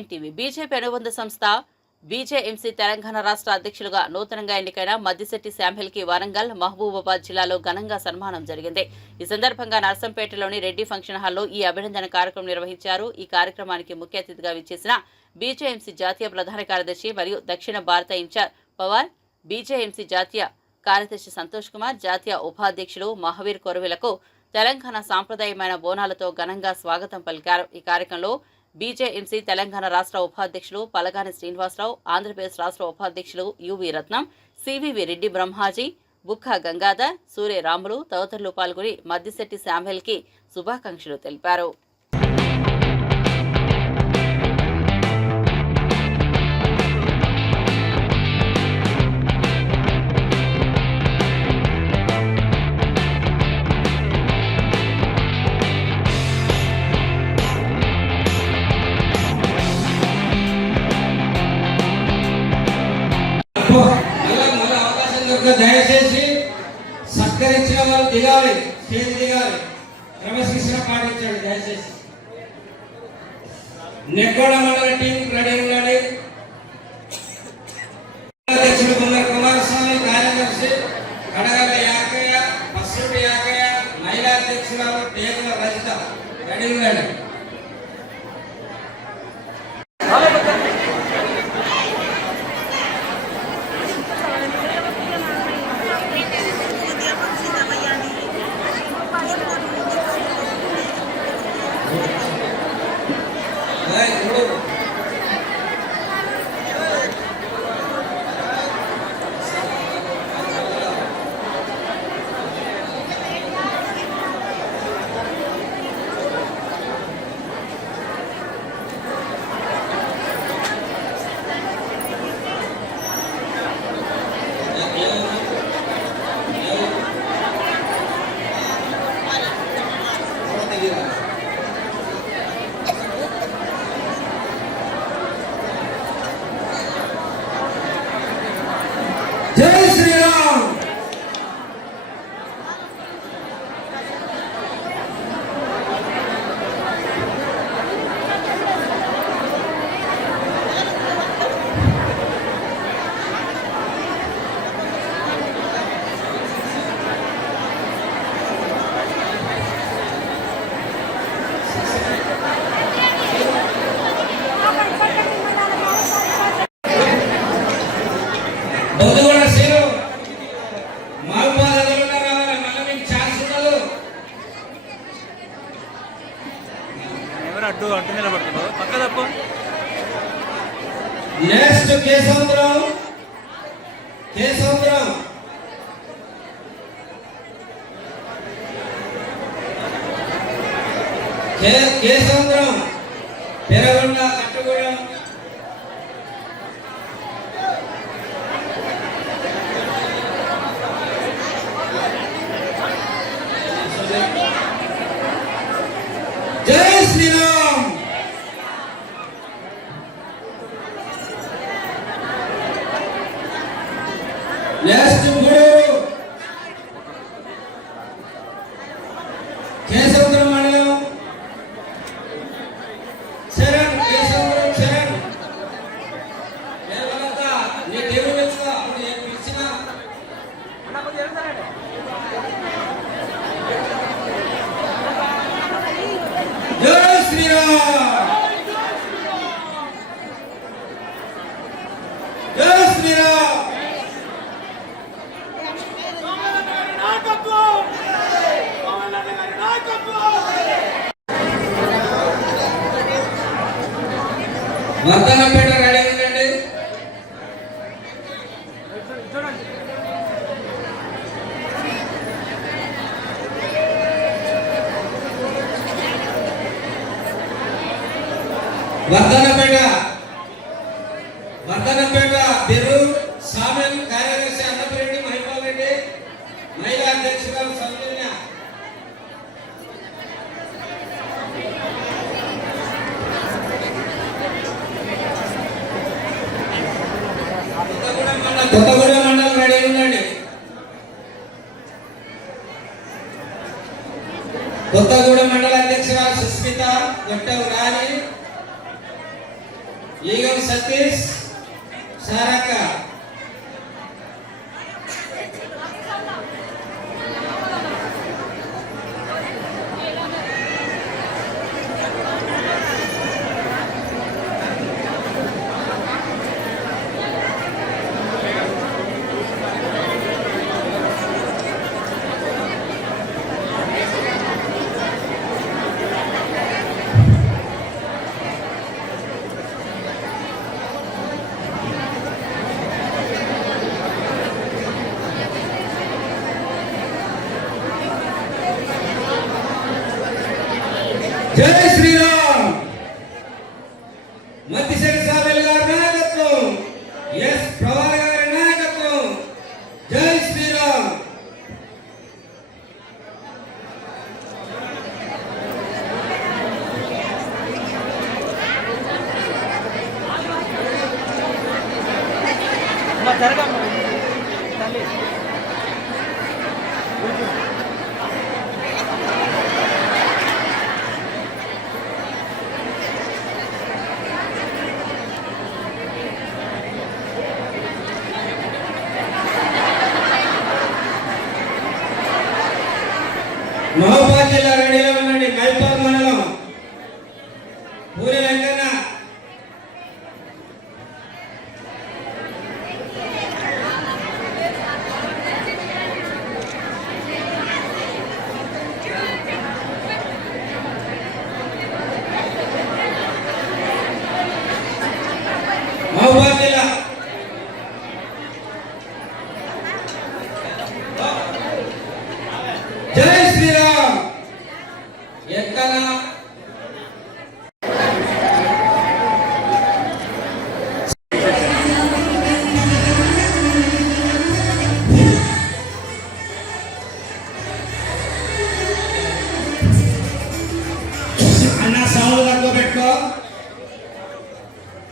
Welcome TV BJP అనుబంధ సంస్థ BJMC Telangana రాష్ట్ర అధ్యక్షులుగా నూతనంగా ఎన్నికైన మద్దిశెట్టి శాంహిల్కి వరంగల్ మహబూబాబాద్ జిల్లాలో ఘనంగా సన్మానం జరిగింది. ఈ సందర్భంగా నర్సంపేటలోని రెడ్డి ఫంక్షన్ హాల్లో ఈ అభినందన కార్యక్రమం నిర్వహించారు. ఈ కార్యక్రమానికి ముఖ్య అతిథిగా విచ్చేసిన బీజేఎంసీ జాతీయ ప్రధాన కార్యదర్శి మరియు దక్షిణ భారత ఇన్ఛార్జ్ పవార్ బీజేఎంసీ జాతీయ కార్యదర్శి సంతోష్ కుమార్ జాతీయ ఉపాధ్యక్షులు మహావీర్ కొరవిలకు తెలంగాణ సాంప్రదాయమైన బోనాలతో ఘనంగా స్వాగతం పలికారు. ఈ కార్యక్రమంలో బీజేఎంసీ తెలంగాణ రాష్ట్ర ఉపాధ్యక్షులు పలగాని శ్రీనివాసరావు ఆంధ్రప్రదేశ్ రాష్ట్ర ఉపాధ్యక్షులు యువి రత్నం సివివి రెడ్డి బ్రహ్మాజీ బుక్క గంగాధర్ సూర్య రాములు తదితరులు పాల్గొని మద్దిశెట్టి శామ్యుల్కి శుభాకాంక్షలు తెలిపారు. దిగాలి స్టేజ్ దిగాలి క్రమశిక్షణ పాటించండి దయచేసి నెక్కోడ మండల టీం రెడీ కేసముద్రం పెరగొండ కట్టుగూడెం జై శ్రీరామ్ నెక్స్ట్ గూడూరు కేశవపురం మండలం శరణ్ కేశవపురం శరణ్ దేవలత నీ దేవుడు తెలుసుకో అప్పుడు నేను పిలిచిన జై శ్రీరామ్ జై శ్రీరామ్ వర్ధనపేట రెడీ ఉందండి. వర్ధన వర్ధనపేట బిర్రు సామెల్ కార్యదర్శి అన్నపరెడ్డి మహిపాల్ రెడ్డి మహిళా అధ్యక్షురాలు సౌజన్య కొత్తగూడెం మండలం కొత్తగూడెం మండలం రెడీ ఉండండి కొత్తగూడెం మండల అధ్యక్షురాలు సుస్మిత గొట్టం రాణి ఈగం సతీష్ సారక్క జై శ్రీరామ్! మత్తిశెట్టి సాబెల్ గారి నాయకత్వం ఎస్ ప్రవాల్ గారి నాయకత్వం జై శ్రీరామ్! అమ్మా జరగమ్మా తల్లి.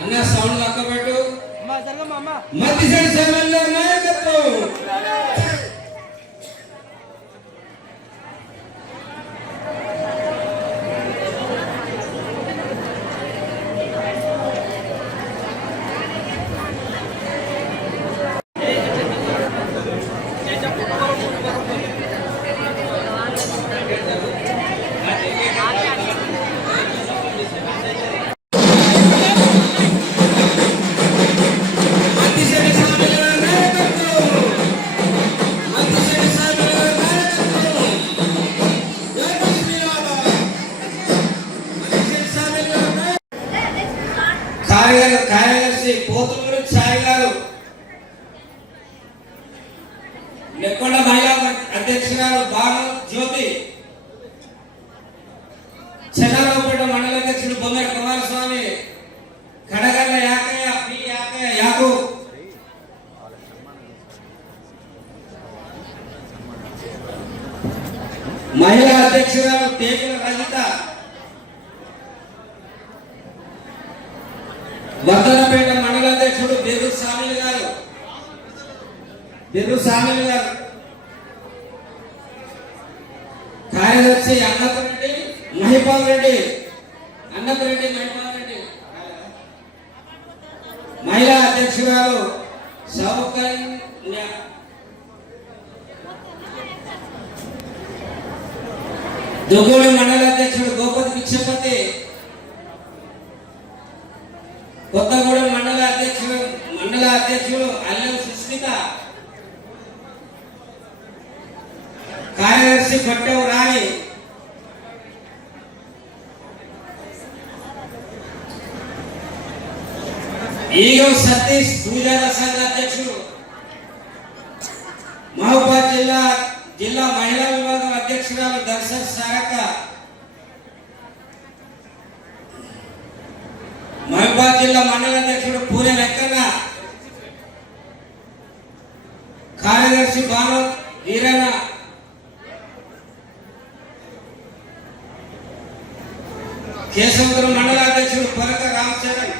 అన్న సౌండ్ తక్కువ పెట్టు. అమ్మా మధ్యశేష సమయంలో నాయకత్వం కార్య కార్యదర్శి పోతులూరు ఛాయ్ గారు. నెక్కొండ మహిళా అధ్యక్షురాలు భాను జ్యోతి. చెన్నారావుపేట మండల అధ్యక్షుడు బొమ్మడి కుమారస్వామి. కడగల్ల యాకయ్య పి యాకయ్య యాకు. మహిళా అధ్యక్షురాలు టేకుల రజిత వర్ధనపేట మండల అధ్యక్షుడు బెరు సామిల్ గారు. బెరు సామిల్ గారు. కార్యదర్శి అన్నత రెడ్డి మహిపాల్ రెడ్డి. అన్నత రెడ్డి మహిపాల్ రెడ్డి. మహిళా అధ్యక్షురాలు సౌకర్య దుగ్గోడి మండల అధ్యక్షుడు గోపతి విక్షపతి కొత్తగూడెం మండల అధ్యక్షుడు మండల అధ్యక్షుడు అల్లం సుస్మిత కార్యదర్శి పట్టెవు రాణి. ఈగం సతీష్ పూజార సంఘ అధ్యక్షుడు మహబూబాద్ జిల్లా జిల్లా మహిళా విభాగం అధ్యక్షురాలు దర్శన్ సారక్క మహబూబాద్ జిల్లా మండల అధ్యక్షుడు పూలే వెంకన్న కార్యదర్శి భాను వీరన్న కేశవపురం మండల అధ్యక్షుడు పొరక రామచరణ్.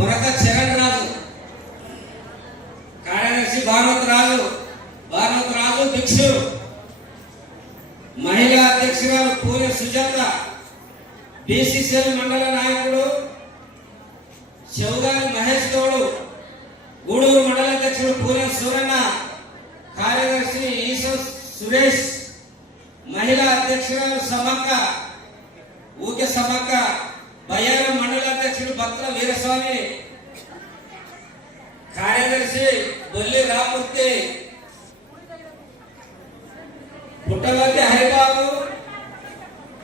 పొరక చరణ్ రాజు. కార్యదర్శి భానుత్ రాజు. భానవత్ రాజు భిక్షు. మహిళా అధ్యక్షురాలు పూరి సుజాత. బీసీసీఎల్ మండల నాయకుడు చెవుగాని మహేష్ గౌడు గూడూరు మండల అధ్యక్షుడు పూరం సూరన్న కార్యదర్శి ఈశ సురేష్ మహిళా అధ్యక్షురాలు సమక్క ఊకె సమక్క బయ్యారం మండల అధ్యక్షుడు భక్త వీరస్వామి కార్యదర్శి బొల్లి రామూర్తి పుట్టవర్తి హరిబాబు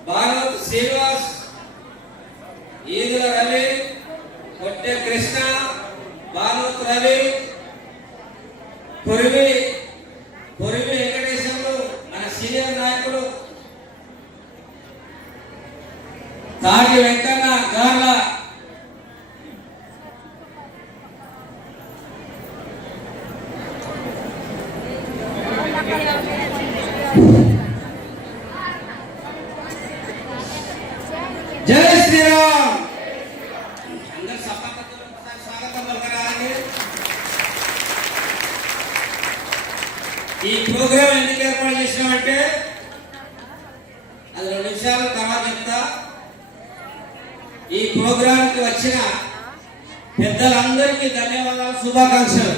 భారత్ శ్రీనివాస్ ఈదుల రవి కొట్టె కృష్ణ భారత్ రవి పురివి ప్రోగ్రాంకి వచ్చిన పెద్దలందరికీ ధన్యవాదాలు శుభాకాంక్షలు.